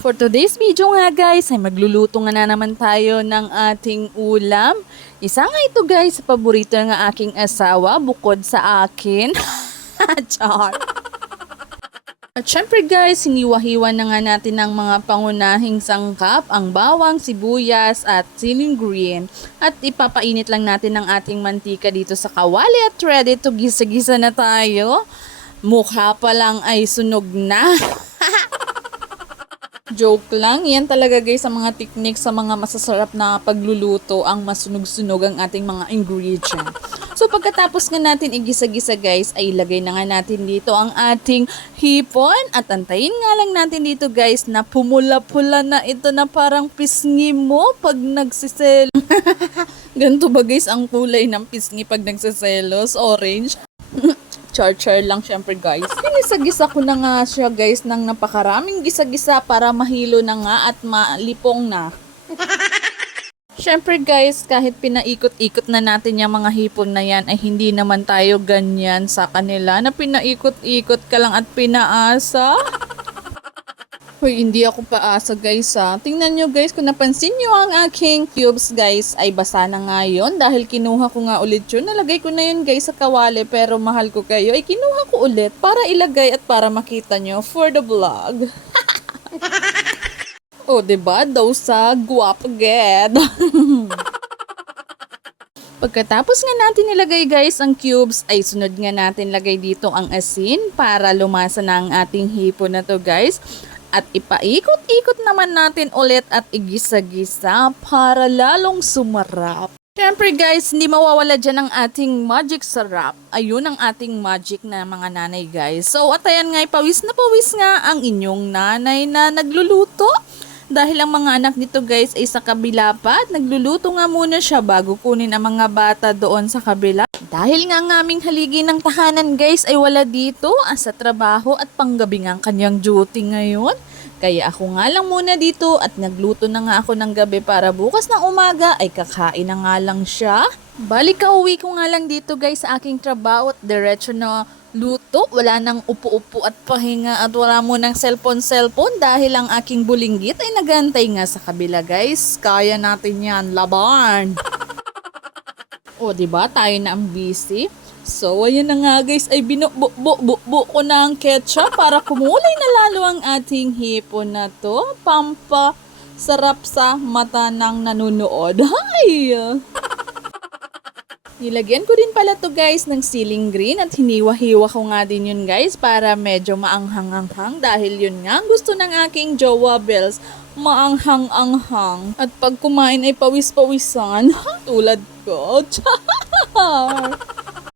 For today's video nga guys, ay magluluto nga na naman tayo ng ating ulam. Isa nga ito guys, sa paborito ng aking asawa bukod sa akin. Char. At syempre guys, hiniwa-hiwa na nga natin ng mga pangunahing sangkap, ang bawang, sibuyas at siling green. At ipapainit lang natin ang ating mantika dito sa kawali at ready to gisa-gisa na tayo. Mukha pa lang ay sunog na. Joke lang, yan talaga guys sa mga technique sa mga masasarap na pagluluto ang masunog-sunog ang ating mga ingredient. So pagkatapos nga natin igisa-gisa guys, ay ilagay na nga natin dito ang ating hipon at antayin nga lang natin dito guys na pumula-pula na ito na parang pisngi mo pag nagsiselo. Ganito ba guys ang kulay ng pisngi pag nagsiselos? Orange? Char-char lang syempre guys. Ginisa-gisa ko na nga siya guys ng napakaraming gisa-gisa para mahilo na nga at malipong na. Syempre guys, kahit pinaikot-ikot na natin yung mga hipon na yan ay hindi naman tayo ganyan sa kanila na pinaikot-ikot ka lang at pinaasa. Hoy, hindi ako paasa guys ha. Tingnan nyo guys, kung napansin nyo ang aking cubes guys, ay basa na nga yun. Dahil kinuha ko nga ulit yun. Nalagay ko na yun guys sa kawali pero mahal ko kayo. Ay kinuha ko ulit para ilagay at para makita nyo for the vlog. O diba? Daw sa guwapo get. Pagkatapos nga natin ilagay guys ang cubes, ay sunod nga natin lagay dito ang asin para lumasa na ang ating hipon na to guys. At ipaikot-ikot naman natin ulit at igisa-gisa para lalong sumarap. Siyempre guys, hindi mawawala dyan ang ating magic sarap. Ayun ang ating magic na mga nanay guys. So at ayan nga, pawis na pawis nga ang inyong nanay na nagluluto. Dahil ang mga anak nito guys ay sa kabila pa at nagluluto nga muna siya bago kunin ang mga bata doon sa kabila. Dahil nga ang aming haligi ng tahanan guys ay wala dito sa trabaho at panggabi nga ang kanyang duty ngayon. Kaya ako nga lang muna dito at nagluto na nga ako ng gabi para bukas ng umaga ay kakain na nga lang siya. Balik kauwi ko nga lang dito guys sa aking trabaho at diretso na luto. Wala nang upo-upo at pahinga at wala mo ng cellphone dahil ang aking bulinggit ay nagantay nga sa kabila guys. Kaya natin yan, laban! O diba, tayo na ang busy. So, ayan na nga guys, ay binukbuk ko na ang ketchup para kumulay na lalo ang ating hipon na to. Pampa sarap sa mata ng nanunood. Hay! Nilagyan ko din pala to guys ng siling green at hiniwa-hiwa ko nga din yun guys para medyo maanghang-anghang dahil yun nga ang gusto ng aking jowa Bells, maanghang-anghang. At pag kumain ay pawis-pawisan, tulad ko. Char!